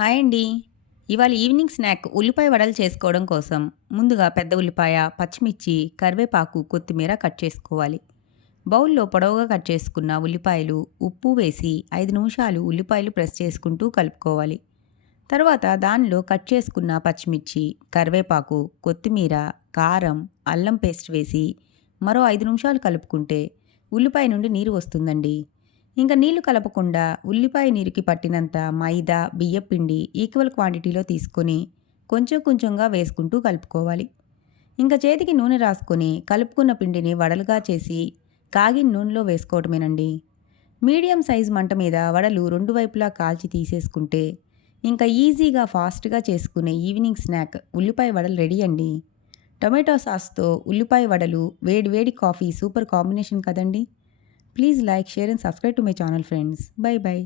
Hi అండి. ఇవాళ evening snack ఉల్లిపాయ వడలు చేసుకోవడం కోసం ముందుగా పెద్ద ఉల్లిపాయ, పచ్చిమిర్చి, కరివేపాకు, కొత్తిమీర కట్ చేసుకోవాలి. బౌల్‌లో పొడవుగా కట్ చేసుకున్న ఉల్లిపాయలు, ఉప్పు వేసి 5 నిమిషాలు ఉల్లిపాయలు ప్రెస్ చేసుకుంటూ కలుపుకోవాలి. తర్వాత దానిలో కట్ చేసుకున్న పచ్చిమిర్చి, కరివేపాకు, కొత్తిమీర, కారం, అల్లం పేస్ట్ వేసి మరో 5 నిమిషాలు కలుపుకుంటే ఉల్లిపాయ నుండి నీరు వస్తుందండి. ఇంక నీళ్లు కలపకుండా ఉల్లిపాయ నీరుకి పట్టినంత మైదా, బియ్యపిండి ఈక్వల్ క్వాంటిటీలో తీసుకొని కొంచెం కొంచెంగా వేసుకుంటూ కలుపుకోవాలి. ఇంక చేతికి నూనె రాసుకొని కలుపుకున్న పిండిని వడలుగా చేసి కాగిన నూనెలో వేసుకోవటమేనండి. మీడియం సైజ్ మంట మీద వడలు రెండు వైపులా కాల్చి తీసేసుకుంటే ఇంకా ఈజీగా ఫాస్ట్గా చేసుకునే ఈవినింగ్ స్నాక్ ఉల్లిపాయ వడలు రెడీ అండి. టొమాటో సాస్తో ఉల్లిపాయ వడలు వేడి వేడి కాఫీ సూపర్ కాంబినేషన్ కదండి. Please like, share and subscribe to my channel friends. Bye bye.